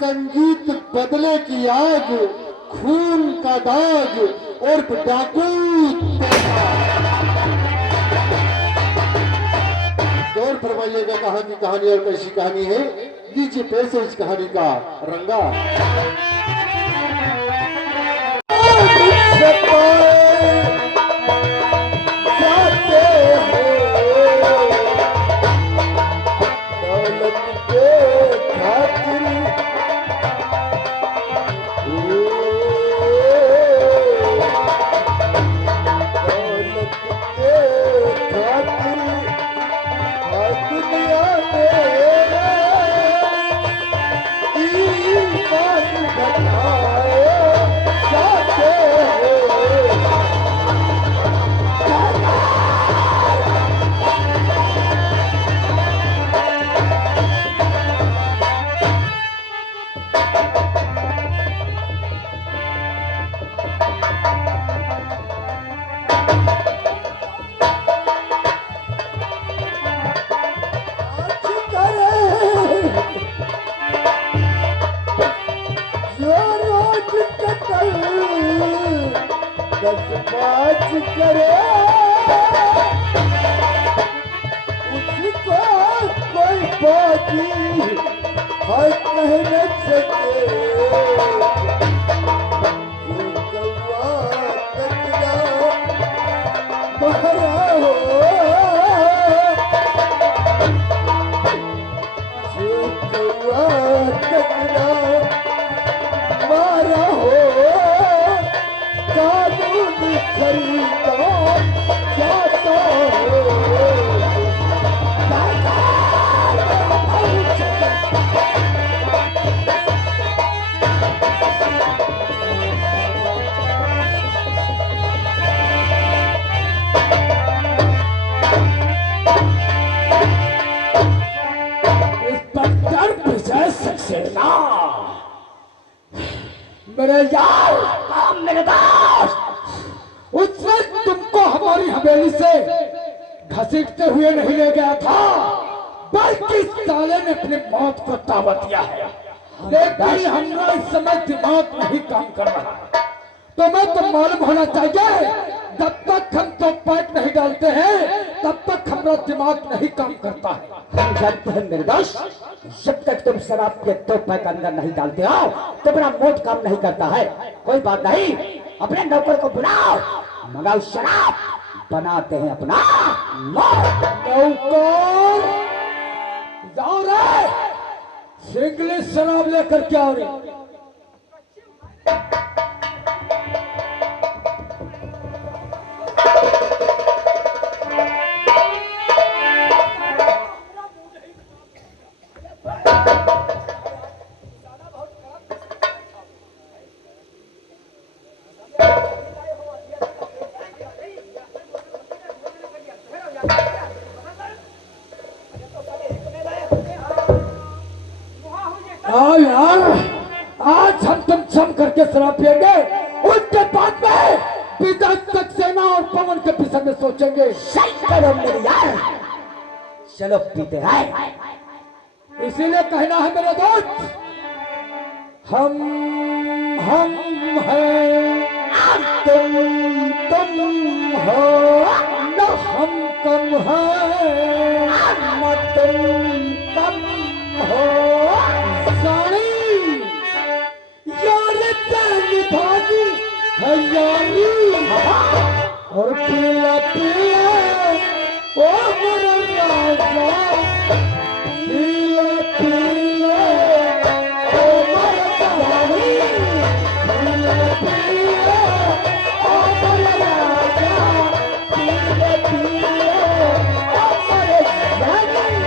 संगीत बदले की आग, खून का दाग और डाकू गौर फरमाइएगा कहाँ की कहानी और कैसी कहानी है। लीजिए पैसे इस कहानी का रंगा। करे उसको कोई बाजी हर कह न सके। बहरा हो जो कौआ तकरा मारा हो कानून खरीदा जाता हो। इंस्पेक्टर विजय सक्सेना मेरे यार, मेरे दोस्त, उस वक्त तुमको हमारी हवेली से घसीटते हुए नहीं ले गया था, बल्कि साले ने अपनी मौत को दावत दिया है। लेकिन हमारा इस समय दिमाग नहीं काम कर रहा। तुम्हें तो मालूम होना चाहिए, जब तक हम तो पैक नहीं डालते हैं तब तक हमारा दिमाग नहीं काम करता है। हम जानते हैं मेरे दोस्त, जब तक तुम शराब के दो पैक अंदर नहीं डालते हो तो मेरा मूड काम नहीं करता है। कोई बात नहीं, अपने नौकर को बुलाओ, मंगाओ शराब, बनाते हैं अपना नौकर जाओ रे, सिंगली शराब लेकर के आओ रे। यार, आज हम तुम जम करके शराब पिएंगे, उसके बाद में विजय सक्सेना और पवन के पीछे में सोचेंगे। सही करो मेरे यार, चलो पीते हैं। इसीलिए कहना है मेरे दोस्त, हम हैं, तुम हो, न हम कम हैं, न तुम कम हो। भागी है यारी और पीला पीला ओ मेरा राजा, पीला पीला ओ मेरा रानी, पीला पीला ओ मेरा राजा, पीला पीला ओ मेरा रानी।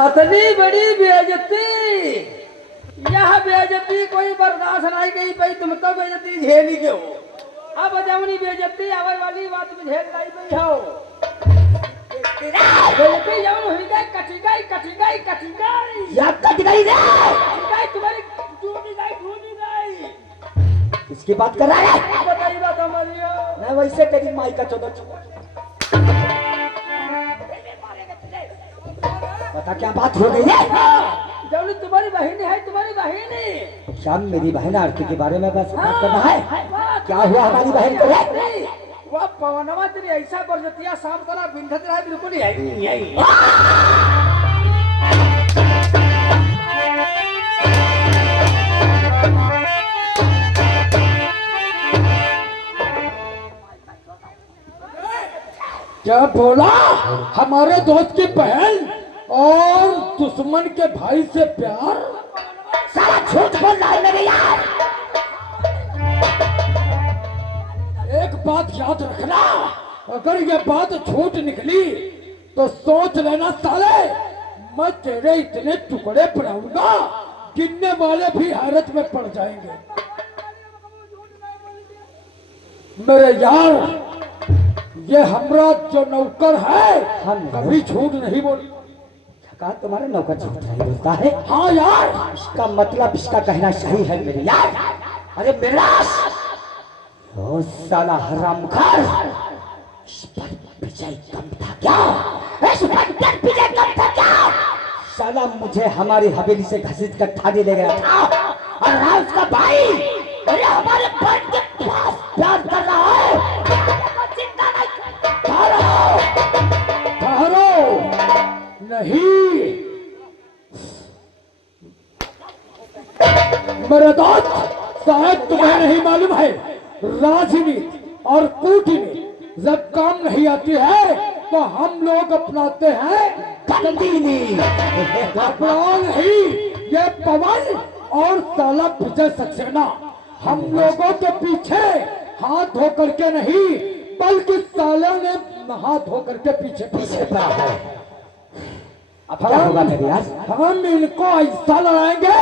अतनी बड़ी बेइज्जती, यह बेइज्जती कोई बर्दाश्त नहीं गई भाई, तुम तो बेइज्जती झेल ही गए हो। अब जमनी बेइज्जती आवे वाली बात में झेल नहीं गई हो। बेइज्जती जमन हुई गई, कटी गई कटी गई कटी गई, या कट गई रे। कटी गई तुम्हारी, टूटी गई ढूंढी गई। इसकी बात कर रहा है? बताइए बात हमारी। मैं वैसे तेरी माई का चौदह बता क्या बात हो गई है? जमनी तुम्हारी बहन है, तुम्हारी बहन। क्या मेरी बहन आरती के बारे में बस बात करना है? क्या हुआ हमारी बहन को है? वह पवनवा तेरी ऐसा बरजतिया शाम करा बिंधत रहा, बिल्कुल ही आई। क्या बोला? हमारे दोस्त की बहन और दुश्मन के भाई से प्यार? सारा झूठ बोल रहा है मेरे यार। एक बात याद रखना, अगर ये बात झूठ निकली तो सोच लेना साले, मैं तेरे इतने टुकड़े बनाऊंगा गिनने वाले भी हैरत में पड़ जाएंगे। मेरे यार, ये हमरा जो नौकर है कभी झूठ नहीं बोल। कहा तुम्हारा नौकर झूठ नहीं बोलता है? हाँ यार, इसका मतलब इसका कहना सही है मेरे यार। अरे मेरा ओ साला हरामखोर, इस पर विजय कम था क्या? इस पर विजय कम था क्या? साला मुझे हमारी हवेली से घसीट कर थाने ले गया था, और राज का भाई अरे हमारे बहन के पास प्यार कर रहा है। चिंता नहीं, ठहरो नहीं। मेरे दोस्त, शायद तुम्हें नहीं मालूम है, राजनीति और कूटनीति जब काम नहीं आती है तो हम लोग अपनाते हैं गंदी नींद। घबराओ नहीं, ये पवन और साला विजय सक्सेना हम लोगों के पीछे हाथ धो करके नहीं, बल्कि साले ने हाथ धो करके पीछे पीछे पड़ा है। अब क्या होगा मेरे यार? हम इनको ऐसा लड़ाएंगे,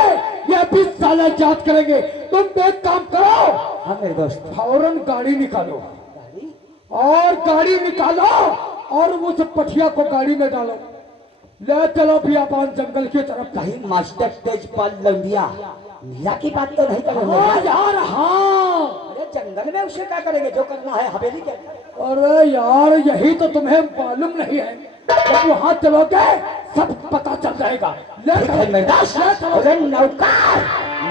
ये भी साला याद करेंगे। तुम एक काम करो, हाँ मेरे दोस्त, फौरन गाड़ी निकालो और गाड़ी निकालो और उस पठिया को गाड़ी में डालो, ले चलो बियाबान जंगल की तरफ। कहीं मास्टर तेजपाल लौंडिया मीरा की बात तो नहीं करोगे? हाँ यार हाँ। अरे जंगल में उसे क्या करेंगे, जो करना है हवेली के अंदर। अरे यार, यही तो तुम्हें मालूम नहीं है, जब वहां चलोगे सब पता चल जाएगा। ले चलो। अरे नौकर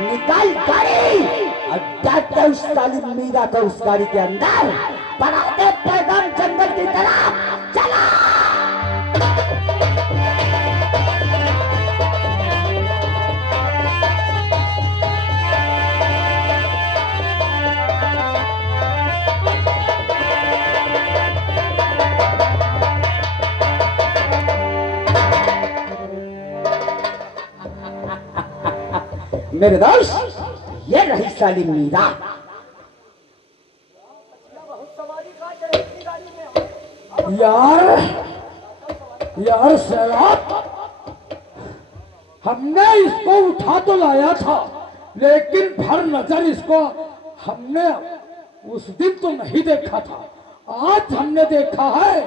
निकाल गाड़ी और डाल दे उस साली मीरा को उस गाड़ी के अंदर, बढ़ा दे पैगाम जंगल की तरफ। चला मेरे दोस्त, ये रही साली मीरा। यार सैलाब, हमने इसको उठा तो लाया था, लेकिन भर नजर इसको हमने उस दिन तो नहीं देखा था, आज हमने देखा है।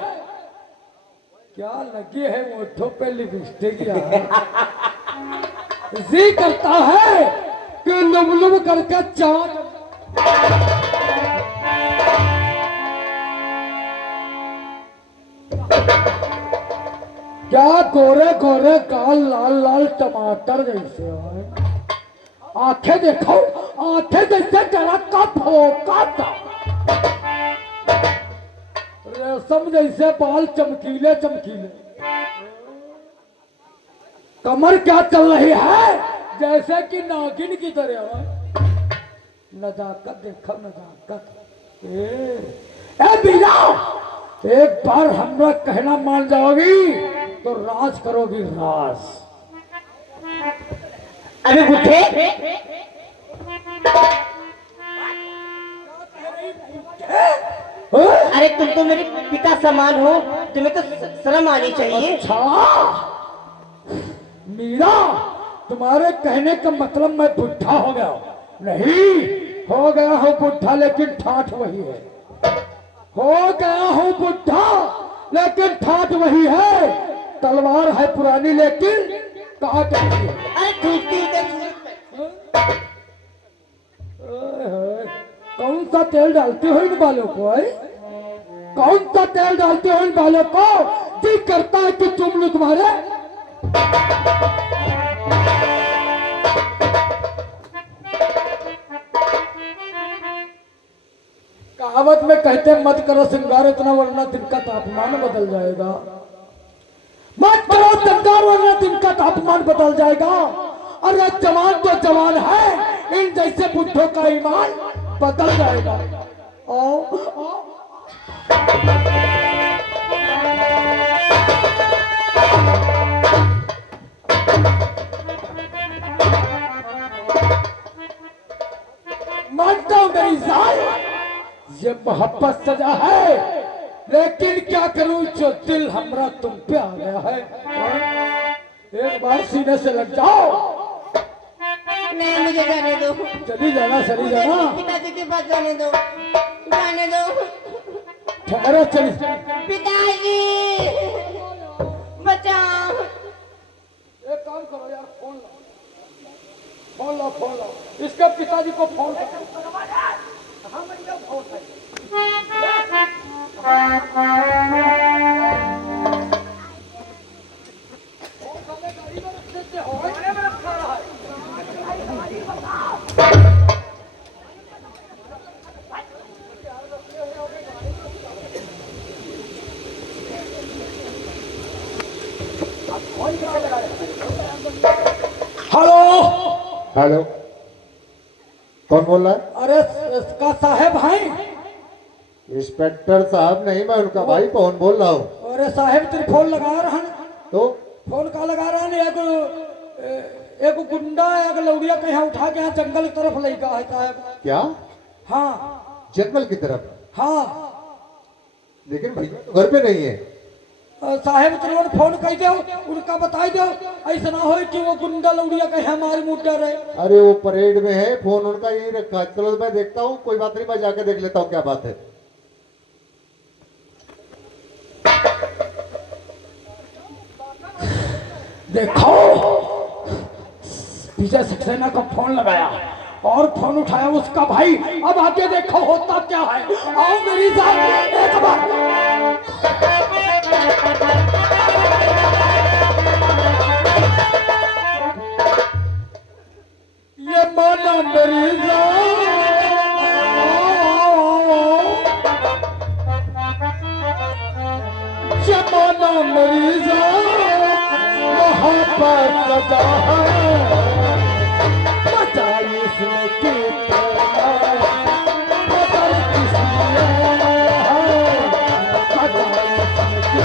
क्या लगी है ओठों पे लिपस्टिक यार। जी करता है कि लुब लुब करके चांद क्या गोरे गोरे काल लाल लाल टमाटर जैसे हैं। आंखें देखो, आंखें जैसे टरक का फोका था। रेशम जैसे बाल चमकीले चमकीले। कमर क्या चल रही है जैसे कि नागिन की तरह। नजाकत देखो नजाकत। ए बीरा, एक बार हमरा कहना मान जाओगी तो राज करोगी राज। अरे बुढ़े, अरे तुम तो मेरे पिता समान हो, तुम्हें तो शर्म आनी चाहिए। अच्छा मीरा, तुम्हारे कहने का मतलब मैं बुढ़ा हो गया? नहीं हो गया हूँ बुढ़ा, लेकिन ठाठ वही है। हो गया हूँ बुढ़ा लेकिन ठाठ वही है। तलवार है पुरानी लेकिन काट वही है। अरे टूटती कौन सा तेल डालते हो इन बालों को? कौन सा तेल डालते हो इन बालों को? जी करता है कि चुम लूं तुम्हारे। कहावत में कहते हैं मत करो श्रृंगार इतना वरना दिन का तापमान बदल जाएगा। मत करो श्रृंगार वरना दिन का तापमान बदल जाएगा। अरे जवान तो जवान है, इन जैसे बुढ़ों का ईमान बदल जाएगा। मानता हूं मेरी जान, ये मोहब्बत सजा है, लेकिन क्या करूं जो दिल हमरा तुम पे आ गया है। एक बार सीने से लग जाओ। नहीं, मुझे जाने दो। चली जाना चली जाना। पिताजी के पास जाने दो, जाने दो। ठहरो चली। पिताजी बचाओ। एक काम करो यार, फोन लो फोन लो फोन लो, इसके पिताजी को फोन करो। हाँ मैं फोन है। हेलो हेलो, कौन बोल रहा है? अरे इसका साहेब है? इंस्पेक्टर साहब नहीं, मैं उनका भाई कौन बोल रहा हूँ। अरे साहेब तेरे फोन लगा रहा है तो फोन का लगा रहा है। एक गुंडा एक लौड़िया के यहाँ उठा के यहाँ जंगल की तरफ ले गया है साहब। क्या? हाँ जंगल की तरफ? हाँ लेकिन भैया तो घर पे नहीं है। साहेब तुरंत फोन कर दो, उनका बता दो, ऐसा ना हो कि वो गुंडा लौड़िया के हमारी मुँह डर है। अरे वो परेड में है, फोन उनका यही रखा है। चलो मैं देखता हूँ, कोई बात नहीं, मैं जाके देख लेता हूँ क्या बात है। देखो विजय सक्सेना का फोन लगाया और फोन उठाया उसका भाई। अब आगे देखो होता क्या है। आओ मेरी साथ एक बार। ये माना मेरी जान, ये माना मेरी जान, मोहब्बत सजा है, बचाई इसने की बदल किसने है, बचाई इसने की।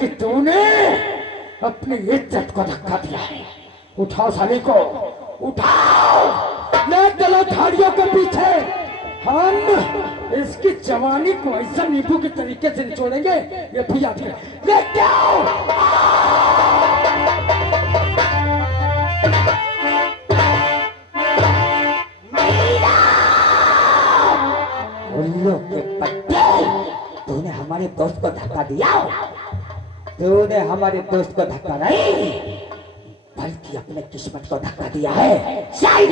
कि तूने अपनी इज्जत को धक्का दिया है। उठाओ साली को, उठाओ, ले चलो झाड़ियों के पीछे। हम इसकी जवानी को ऐसा नींबू के तरीके से निचोड़ेंगे, ये भी याद है। ले जाओ। उल्लू के पट्टे, तूने हमारे दोस्त को धक्का दिया। तूने हमारे दोस्त को धक्का नहीं बल्कि अपने किस्मत को धक्का दिया है। चल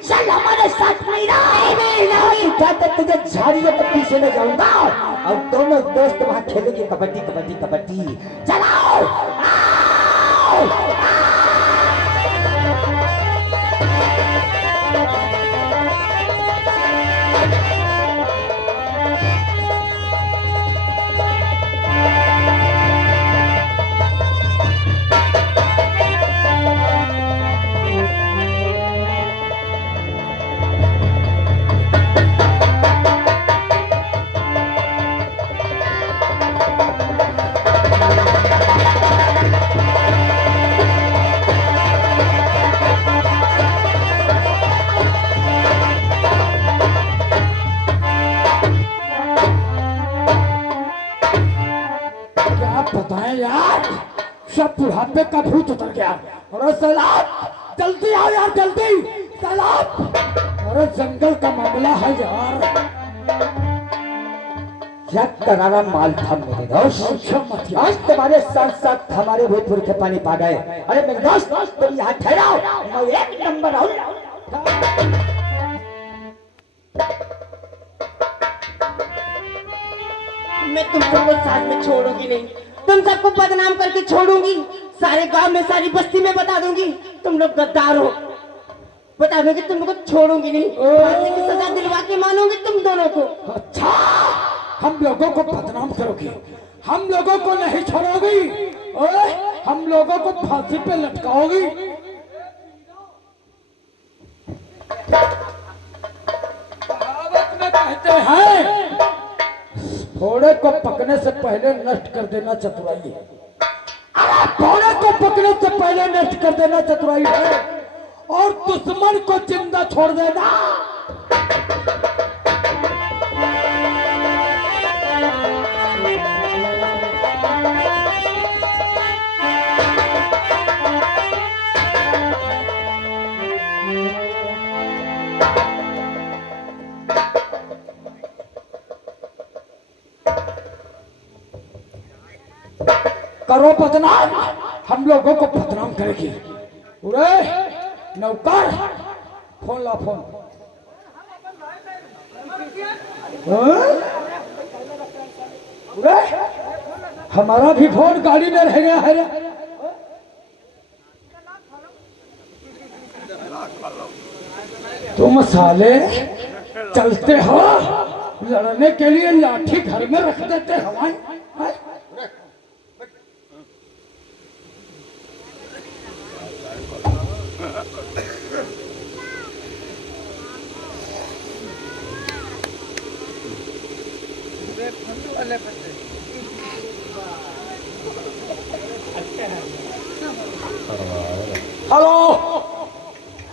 चल हमारे साथ मेरा तुझे झाड़ियों के पीछे ले जाऊंगा और दोनों दोस्त वहां खेलेंगे कबड्डी कबड्डी कबड्डी। चलाओ बताएं यार, सब बुढ़ापे का भूत उतर गया। अरे सलाब जल्दी आओ यार, जल्दी सलाब। अरे जंगल का मामला है यार। क्या करारा माल था मेरे दोस्त। आज तुम्हारे साथ साथ हमारे भी पुरखे पानी पा गए। अरे मेरे दोस्त तुम यहाँ ठहराओ, मैं एक नंबर हूँ। मैं तुम सबको साथ में छोड़ूंगी नहीं, तुम सबको बदनाम करके छोड़ूंगी। सारे गांव में सारी बस्ती में बता दूंगी तुम लोग गद्दार हो। बता दूंगी तुम लोग को छोड़ूंगी नहीं, फांसी की सजा दिलवा के मानूंगी तुम दोनों को। अच्छा, हम लोगों को बदनाम करोगी, हम लोगों को नहीं छोड़ोगी, ओए हम लोगों को फांसी पे लटकाओगी। कहावत में कहते हैं घोड़े को पकने से पहले नष्ट कर देना चतुराई है। घोड़े को पकने से पहले नष्ट कर देना चतुराई है और दुश्मन को जिंदा छोड़ देना करो बदनाम, हम लोगों को बदनाम करेगी। उरे नौकर, फोन ला फोन। उरे हमारा भी फोन गाड़ी में रह गया है रे। तुम साले चलते हो लड़ने के लिए लाठी घर में रख देते हवाई। हेलो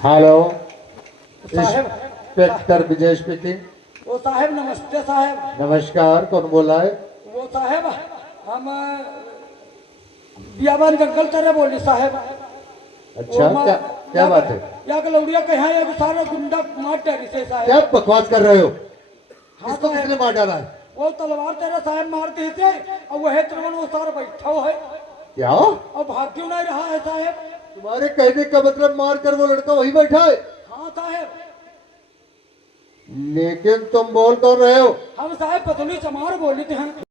हेलो, साहब, इंस्पेक्टर विजय स्पीकिंग। वो साहब नमस्ते साहब। नमस्कार, कौन बोला है? वो साहब हम बियाबान जंगल तरह बोली साहब। अच्छा, क्या क्या बात है? या के लौड़िया कहा है सारा गुंडा मार टेरी से साहब। क्या बकवास कर रहे हो? हाँ किसको साहब। किसने मार डाला है? वो तलवार तेरा साहब मारते थे और वह त्रिवन वो सारा बैठा हुआ है क्या? और भाग क्यों नहीं रहा है साहब? तुम्हारे कहने का मतलब मार कर वो लड़का वहीं बैठा है, हाँ साहब। लेकिन तुम बोल कौन रहे हो? हम साहब पतली चमार बोली थे हम।